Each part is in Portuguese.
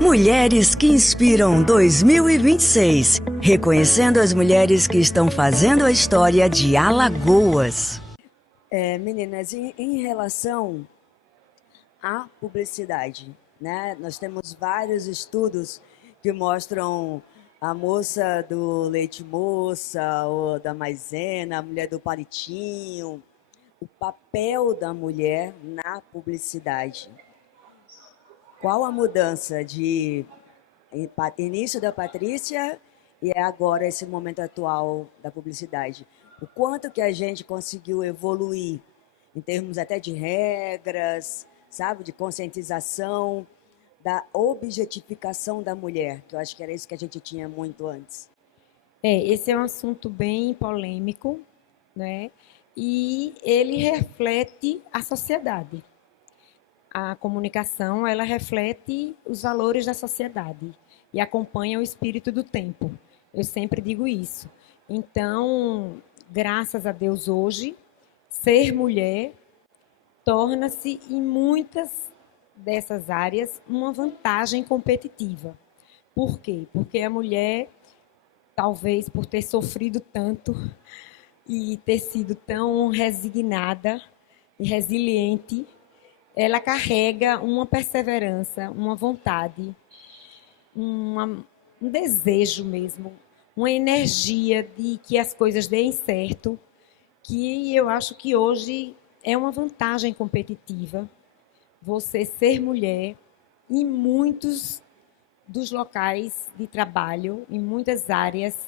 Mulheres que Inspiram 2026, reconhecendo as mulheres que estão fazendo a história de Alagoas. Meninas, em relação à publicidade, né? Nós temos vários estudos que mostram a moça do leite moça, ou da maisena, a mulher do palitinho, o papel da mulher na publicidade. Qual a mudança de início da Patrícia e agora esse momento atual da publicidade? O quanto que a gente conseguiu evoluir em termos até de regras, sabe, de conscientização, da objetificação da mulher, que eu acho que era isso que a gente tinha muito antes. Esse é um assunto bem polêmico, né? E ele reflete a sociedade. A comunicação, ela reflete os valores da sociedade e acompanha o espírito do tempo. Eu sempre digo isso. Então, graças a Deus hoje, ser mulher torna-se em muitas dessas áreas uma vantagem competitiva. Por quê? Porque a mulher, talvez por ter sofrido tanto e ter sido tão resignada e resiliente, ela carrega uma perseverança, uma vontade, um desejo mesmo, uma energia de que as coisas deem certo, que eu acho que hoje é uma vantagem competitiva você ser mulher em muitos dos locais de trabalho, em muitas áreas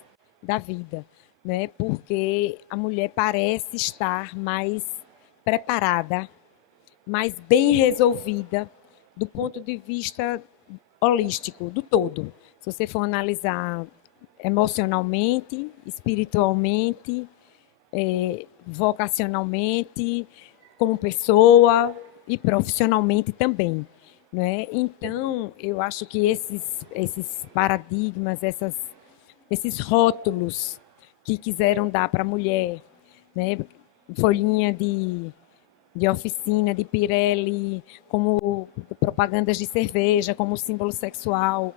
da vida, né? Porque a mulher parece estar mais preparada, mais bem resolvida do ponto de vista holístico, do todo. Se você for analisar emocionalmente, espiritualmente, vocacionalmente, como pessoa e profissionalmente também. Né? Então, eu acho que esses paradigmas, esses rótulos que quiseram dar para a mulher, né? Folhinha de oficina, de Pirelli, como propagandas de cerveja, como símbolo sexual.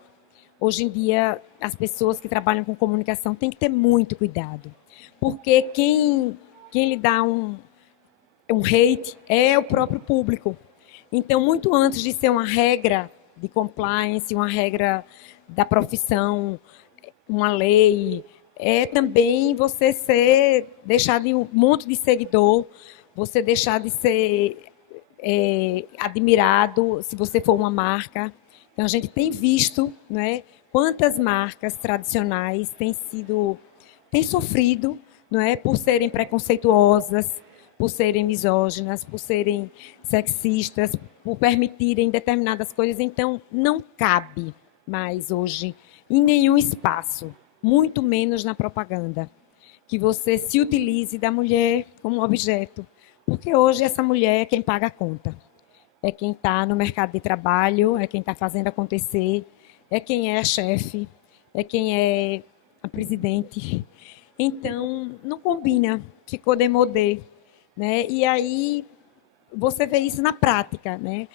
Hoje em dia, as pessoas que trabalham com comunicação têm que ter muito cuidado, porque quem lhe dá um hate é o próprio público. Então, muito antes de ser uma regra de compliance, uma regra da profissão, uma lei, é também você deixar de um monte de seguidor, você deixar de ser admirado se você for uma marca. Então, a gente tem visto, né, quantas marcas tradicionais têm sofrido, não é, por serem preconceituosas, por serem misóginas, por serem sexistas, por permitirem determinadas coisas. Então, não cabe mais hoje em nenhum espaço, muito menos na propaganda, que você se utilize da mulher como objeto. Porque hoje essa mulher é quem paga a conta. É quem está no mercado de trabalho, é quem está fazendo acontecer, é quem é a chefe, é quem é a presidente. Então, não combina, ficou demodé. Né? E aí, você vê isso na prática. Né?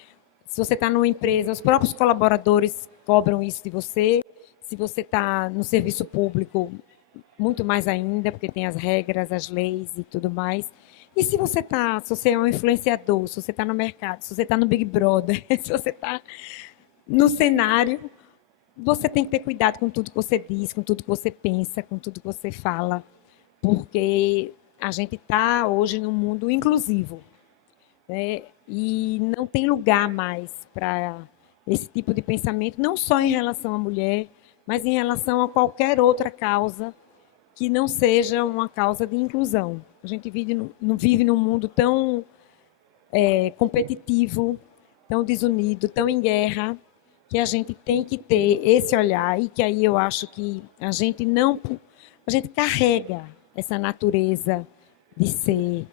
Se você está numa empresa, os próprios colaboradores cobram isso de você. Se você está no serviço público, muito mais ainda, porque tem as regras, as leis e tudo mais. E se você é um influenciador, se você está no mercado, se você está no Big Brother, se você está no cenário, você tem que ter cuidado com tudo que você diz, com tudo que você pensa, com tudo que você fala, porque a gente está hoje num mundo inclusivo, né? E não tem lugar mais para esse tipo de pensamento, não só em relação à mulher, mas em relação a qualquer outra causa que não seja uma causa de inclusão. A gente vive num mundo tão competitivo, tão desunido, tão em guerra, que a gente tem que ter esse olhar e que aí eu acho que a gente carrega essa natureza de ser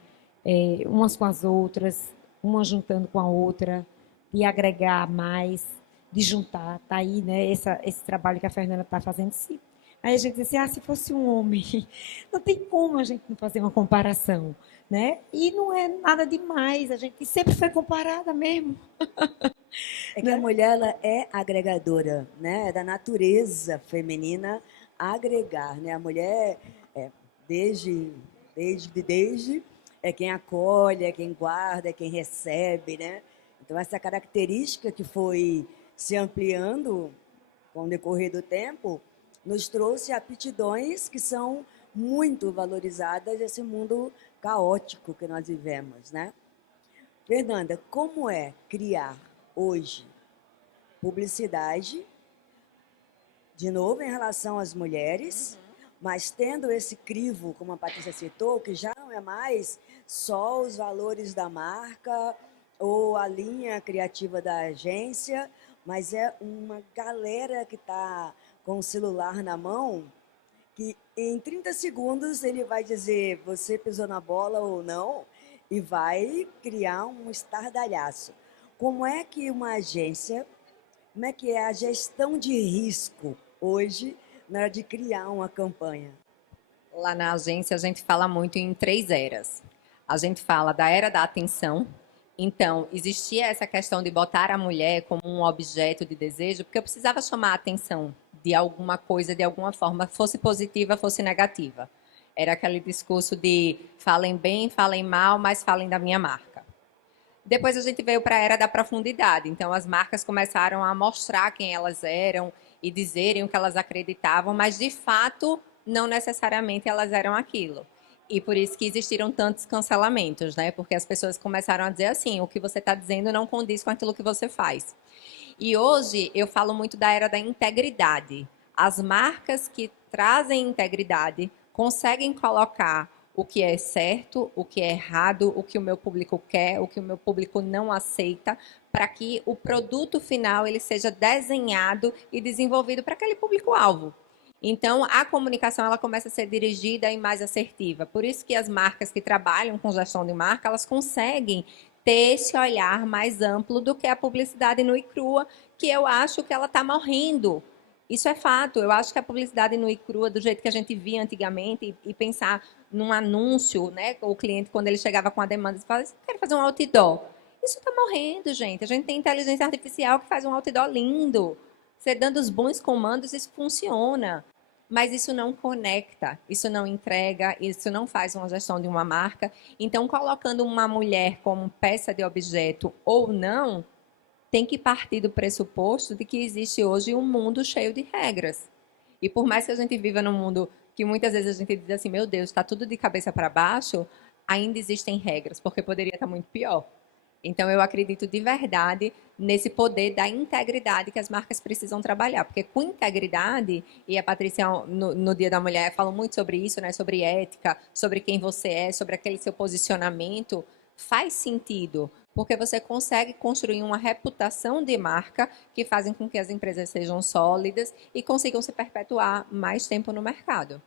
umas com as outras, uma juntando com a outra, de agregar mais, de juntar. Tá aí, né, esse trabalho que a Fernanda está fazendo. Aí a gente diz assim, se fosse um homem, não tem como a gente não fazer uma comparação, né? E não é nada demais, a gente sempre foi comparada mesmo. É que a mulher ela é agregadora, né? É da natureza feminina agregar, né? A mulher, é, desde, desde, é quem acolhe, é quem guarda, é quem recebe, né? Então, essa característica que foi se ampliando com o decorrer do tempo, nos trouxe aptidões que são muito valorizadas nesse mundo caótico que nós vivemos, né? Fernanda, como é criar hoje publicidade, de novo em relação às mulheres, mas tendo esse crivo, como a Patrícia citou, que já não é mais só os valores da marca ou a linha criativa da agência, mas é uma galera que está com o celular na mão, que em 30 segundos ele vai dizer você pisou na bola ou não, e vai criar um estardalhaço. Como é que uma agência, como é que é a gestão de risco hoje na hora de criar uma campanha? Lá na agência a gente fala muito em 3 eras. A gente fala da era da atenção. Então, existia essa questão de botar a mulher como um objeto de desejo, porque eu precisava chamar a atenção de alguma coisa, de alguma forma, fosse positiva, fosse negativa. Era aquele discurso de falem bem, falem mal, mas falem da minha marca. Depois a gente veio para a era da profundidade. Então, as marcas começaram a mostrar quem elas eram e dizerem o que elas acreditavam, mas, de fato, não necessariamente elas eram aquilo. E por isso que existiram tantos cancelamentos, né? Porque as pessoas começaram a dizer assim, o que você está dizendo não condiz com aquilo que você faz. E hoje eu falo muito da era da integridade. As marcas que trazem integridade conseguem colocar o que é certo, o que é errado, o que o meu público quer, o que o meu público não aceita, para que o produto final ele seja desenhado e desenvolvido para aquele público-alvo. Então, a comunicação ela começa a ser dirigida e mais assertiva. Por isso que as marcas que trabalham com gestão de marca, elas conseguem ter esse olhar mais amplo do que a publicidade nua e crua, que eu acho que ela está morrendo. Isso é fato. Eu acho que a publicidade nua e crua, do jeito que a gente via antigamente, e pensar num anúncio, né? O cliente, quando ele chegava com a demanda, ele falava, quero fazer um outdoor. Isso está morrendo, gente. A gente tem inteligência artificial que faz um outdoor lindo. Você dando os bons comandos, isso funciona. Mas isso não conecta, isso não entrega, isso não faz uma gestão de uma marca. Então, colocando uma mulher como peça de objeto ou não, tem que partir do pressuposto de que existe hoje um mundo cheio de regras. E por mais que a gente viva num mundo que muitas vezes a gente diz assim, meu Deus, está tudo de cabeça para baixo, ainda existem regras, porque poderia estar muito pior. Então, eu acredito de verdade nesse poder da integridade que as marcas precisam trabalhar. Porque com integridade, e a Patrícia, no Dia da Mulher, falou muito sobre isso, né? Sobre ética, sobre quem você é, sobre aquele seu posicionamento, faz sentido. Porque você consegue construir uma reputação de marca que fazem com que as empresas sejam sólidas e consigam se perpetuar mais tempo no mercado.